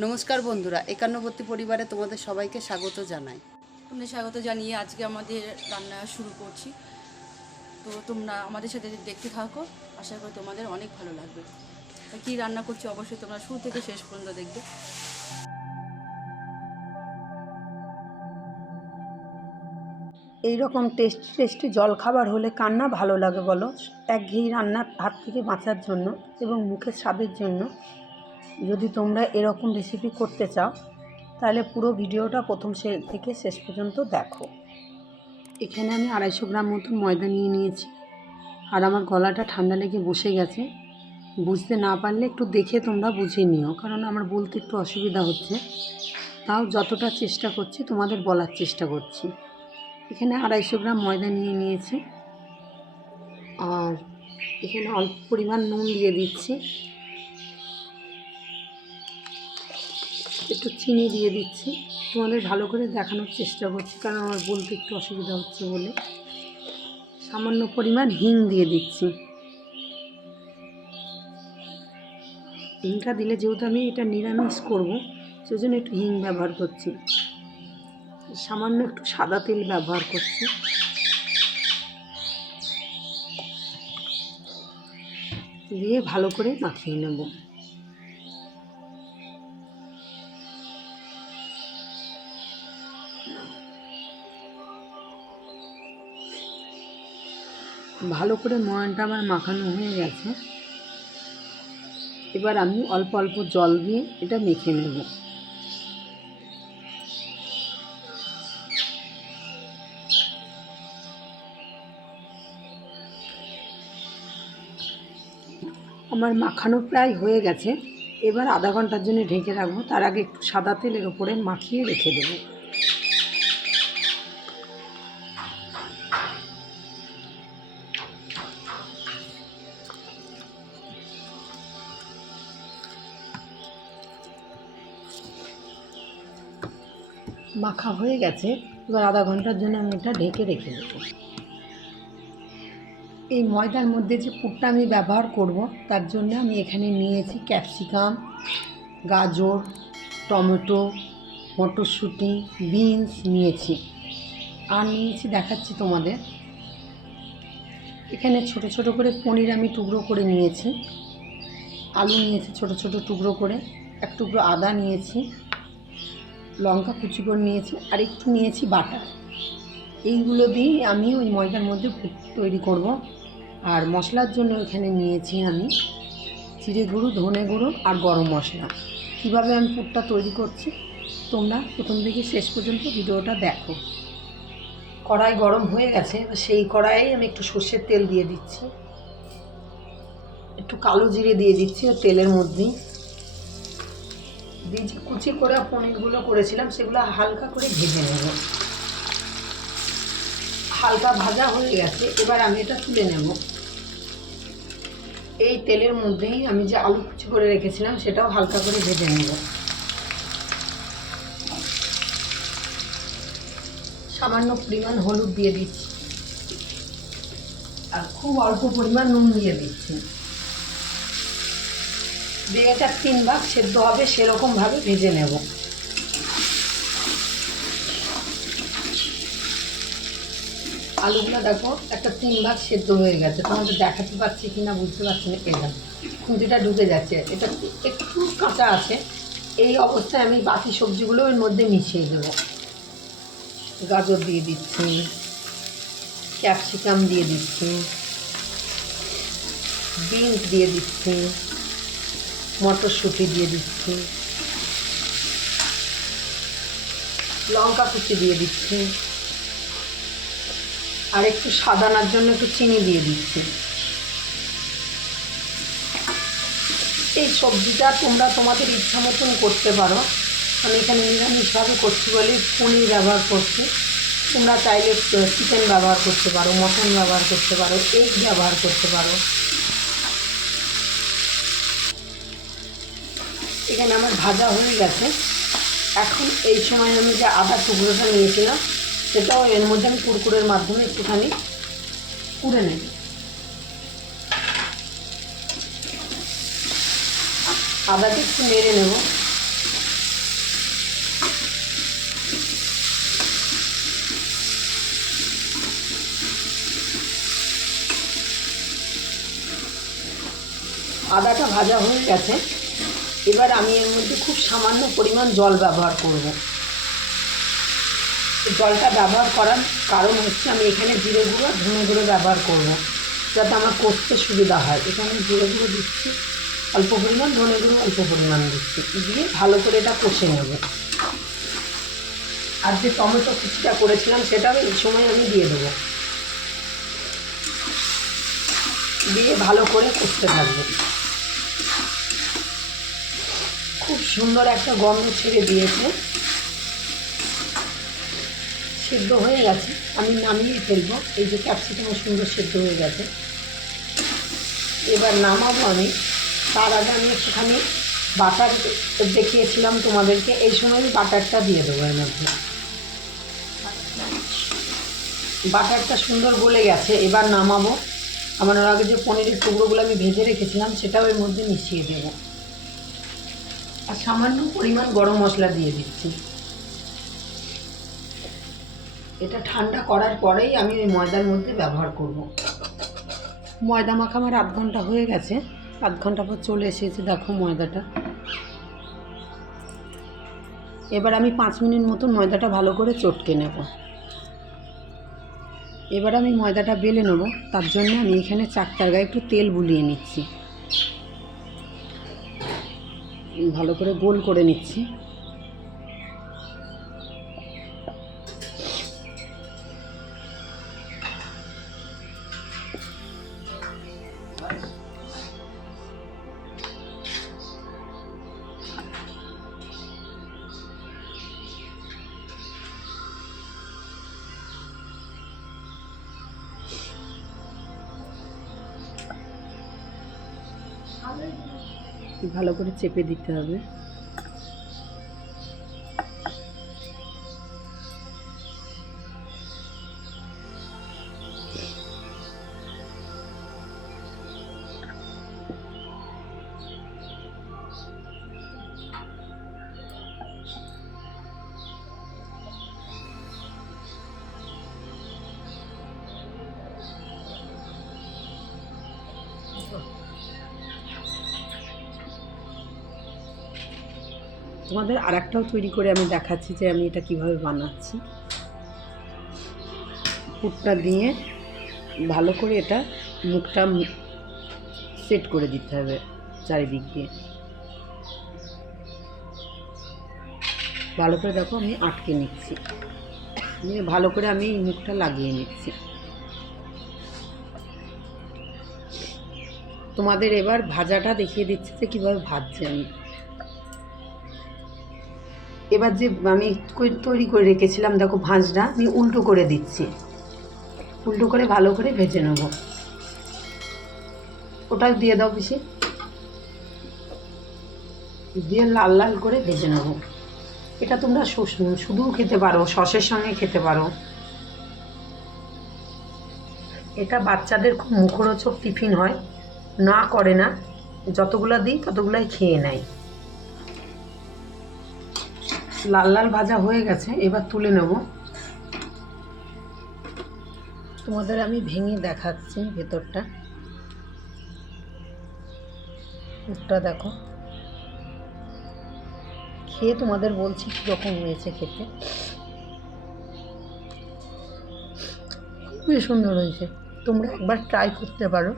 নমস্কার বন্ধুরা, একান্নবর্তী পরিবারে তোমাদের সবাইকে স্বাগত জানাই। স্বাগত জানিয়ে আজকে আমাদের রান্না শুরু করছি। তো তোমরা আমাদের সাথে দেখতে থাকো, আশা করি তোমাদের অনেক ভালো লাগবে। কী রান্না করছি অবশ্যই তোমরা শুরু থেকে শেষ পর্যন্ত দেখবে। এই রকম টেস্টি টেস্টি জলখাবার হলে কার না ভালো লাগে বলো। একঘেয়েমি রান্নার হাত থেকে বাঁচার জন্য এবং মুখের স্বাদের জন্য যদি তোমরা এরকম রেসিপি করতে চাও তাহলে পুরো ভিডিওটা প্রথম থেকে শেষ পর্যন্ত দেখো। এখানে আমি 250 গ্রাম মতন ময়দা নিয়ে নিয়েছি। আর আমার গলাটা ঠান্ডা লেগে বসে গেছে, বুঝতে না পারলে একটু দেখে তোমরা বুঝে নিও, কারণ আমার বলতে একটু অসুবিধা হচ্ছে। তাও যতটা চেষ্টা করছি তোমাদের বলার চেষ্টা করছি। এখানে 250 গ্রাম ময়দা নিয়ে নিয়েছি। আর এখানে অল্প পরিমাণ নুন দিয়ে দিচ্ছি, একটু চিনি দিয়ে দিচ্ছি। তোমাদের ভালো করে দেখানোর চেষ্টা করছি কারণ আমার বলতে একটু অসুবিধা হচ্ছে বলে। সামান্য পরিমাণ হিং দিয়ে দিচ্ছি। হিংটা দিলে যেহেতু আমি এটা নিরামিষ করব সেজন্য একটু হিং ব্যবহার করছি। সামান্য একটু সাদা তেল ব্যবহার করছি। দিয়ে ভালো করে মাখিয়ে নেব। ভালো করে ময়ানটা আমার মাখানো হয়ে গেছে। এবার আমি অল্প অল্প জল দিয়ে এটা মেখে নেব। আমার মাখানো প্রায় হয়ে গেছে। এবার আধা ঘন্টার জন্য ঢেকে রাখবো। তার আগে একটু সাদা তেলের ওপরে মাখিয়ে রেখে দেবো। মাখা হয়ে গেছে। এবার আধা ঘন্টার জন্য আমি এটা ঢেকে রেখে দেবো। এই ময়দার মধ্যে যে পুরটা আমি ব্যবহার করব তার জন্য আমি এখানে নিয়েছি ক্যাপসিকাম, গাজর, টমেটো, মটরশুঁটি, বিনস নিয়েছি। আর নিয়েছি দেখাচ্ছি তোমাদের। এখানে ছোট ছোট করে পনির আমি টুকরো করে নিয়েছি। আলু নিয়েছি ছোট ছোট টুকরো করে। এক টুকরো আদা নিয়েছি, লঙ্কা কুচি করে নিয়েছি, আর একটু নিয়েছি বাটার। এইগুলো দিয়ে আমি ওই ময়দার মধ্যে পুর তৈরি করব। আর মশলার জন্য এখানে নিয়েছি আমি জিরে গুঁড়ো, ধনে গুঁড়ো আর গরম মশলা। কীভাবে আমি পুরটা তৈরি করছি তোমরা প্রথম থেকে শেষ পর্যন্ত ভিডিওটা দেখো। কড়াই গরম হয়ে গেছে, সেই কড়াইয়ে আমি একটু সর্ষের তেল দিয়ে দিচ্ছি, একটু কালো জিরে দিয়ে দিচ্ছি আর তেলের মধ্যেই দিয়ে যে কুচি করে পনিরগুলো করেছিলাম সেগুলো হালকা করে ভেজে নেব। হালকা ভাজা হয়ে গেছে, এবার আমি এটা তুলে নেব। এই তেলের মধ্যেই আমি যে আলু কুচি করে রেখেছিলাম সেটাও হালকা করে ভেজে নেব। সামান্য পরিমাণ হলুদ দিয়ে দিচ্ছি আর খুব অল্প পরিমাণ নুন দিয়ে দিচ্ছি। দিয়ে এটা 3 ভাগ সেদ্ধ হবে সেরকমভাবে ভেজে নেব। আলুগুলো দেখো একটা 3 ভাগ সেদ্ধ হয়ে গেছে। তোমাদের দেখাতে পারছি কিনা বুঝতে পারছি না। এবার খুন্তিটা ঢুকে যাচ্ছে, এটা একটু কাঁচা আছে। এই অবস্থায় আমি বাকি সবজিগুলো এর মধ্যে মিশিয়ে দেব। গাজর দিয়ে দিচ্ছি, ক্যাপসিকাম দিয়ে দিচ্ছি, বিনস দিয়ে দিচ্ছি, মটরশুঁটি দিয়ে দিচ্ছি, লঙ্কা কুচি দিয়ে দিচ্ছি, আর একটু সাদানার জন্য একটু চিনি দিয়ে দিচ্ছি। এই সবজিটা তোমরা তোমাদের ইচ্ছা মতন করতে পারো। আমি এখানে নিরামিষভাবে করছি বলে পনির ব্যবহার করছি। তোমরা চাইলে চিকেন ব্যবহার করতে পারো, মটন ব্যবহার করতে পারো, এগ ব্যবহার করতে পারো। এখানে আমার ভাজা হয়ে গেছে। এখন এই সময় আমি যে আদা টুকরোটা নিয়েছিলাম সেটাও এর মধ্যে আমি কুরকুরের মাধ্যমে একটুখানি কুড়ে নেব। আদাটা একটু নেড়ে নেব। আদাটা ভাজা হয়ে গেছে। এবার আমি এর মধ্যে খুব সামান্য পরিমাণ জল ব্যবহার করব। জলটা ব্যবহার করার কারণ হচ্ছে আমি এখানে জিরে গুঁড়ো আর ধনে গুঁড়ো ব্যবহার করব, যাতে আমার কষতে সুবিধা হয়। এখানে জিরে গুঁড়ো দিচ্ছি অল্প পরিমাণ, ধনে গুঁড়ো অল্প পরিমাণ দিচ্ছি, দিয়ে ভালো করে এটা কষে নেব। আর যে টমেটো কুচিটা করেছিলাম সেটাও এই সময় আমি দিয়ে দেবো, দিয়ে ভালো করে কষতে থাকবো। খুব সুন্দর একটা গন্ধ ছেড়ে দিয়েছে, সেদ্ধ হয়ে গেছে। আমি নামিয়ে ফেলবো। এই যে ক্যাপসিকাম সুন্দর সেদ্ধ হয়ে গেছে, এবার নামাবো আমি। তার আগে আমি একটুখানি বাটার দেখিয়েছিলাম তোমাদেরকে, এই সময় আমি বাটারটা দিয়ে দেবো এর মধ্যে। বাটারটা সুন্দর গলে গেছে, এবার নামাবো। আমার আগে যে পনিরের টুকরোগুলো আমি ভেজে রেখেছিলাম সেটাও এর মধ্যে মিশিয়ে দেবো, আর সামান্য পরিমাণ গরম মশলা দিয়ে দিচ্ছি। এটা ঠান্ডা করার পরেই আমি ওই ময়দার মধ্যে ব্যবহার করব। ময়দা মাখা আমার আধ ঘন্টা হয়ে গেছে, আধ ঘন্টা পর চলে এসেছে, দেখো ময়দাটা। এবার আমি 5 মিনিট মতন ময়দাটা ভালো করে চটকে নেব। এবার আমি ময়দাটা বেলে নেব, তার জন্য আমি এখানে চাকতার গায়ে একটু তেল বুলিয়ে নিচ্ছি, ভালো করে গোল করে নিচ্ছি। ভালো করে চেপে দিতে হবে। তোমাদের আর একটাও তৈরি করে আমি দেখাচ্ছি যে আমি এটা কিভাবে বানাচ্ছি। পুরটা দিয়ে ভালো করে এটা মুখটা সেট করে দিতে হবে চারিদিক দিয়ে। ভালো করে দেখো আমি আটকে নিচ্ছি, নিয়ে ভালো করে আমি এই মুখটা লাগিয়ে নিচ্ছি। তোমাদের এবার ভাজাটা দেখিয়ে দিচ্ছি যে কীভাবে ভাজছি আমি। এবার যে আমি তৈরি করে রেখেছিলাম দেখো ভাঁজটা, আমি উল্টো করে দিচ্ছি, উল্টো করে ভালো করে ভেজে নেব। ওটাও দিয়ে দাও বেশি, দিয়ে লাল লাল করে ভেজে নেব। এটা তোমরা শুধুও খেতে পারো, সসের সঙ্গে খেতে পারো। এটা বাচ্চাদের খুব মুখরোচক টিফিন হয়, না করে না, যতগুলো দিই ততগুলাই খেয়ে নেয়। লাল লাল ভাজা হয়ে গেছে, এবার তুলে নেব। তোমাদের আমি ভেঙে দেখাচ্ছি ভেতরটা, পুরটা দেখো, খেয়ে তোমাদের বলছি কীরকম হয়েছে খেতে। খুবই সুন্দর হয়েছে, তোমরা একবার ট্রাই করতে পারো।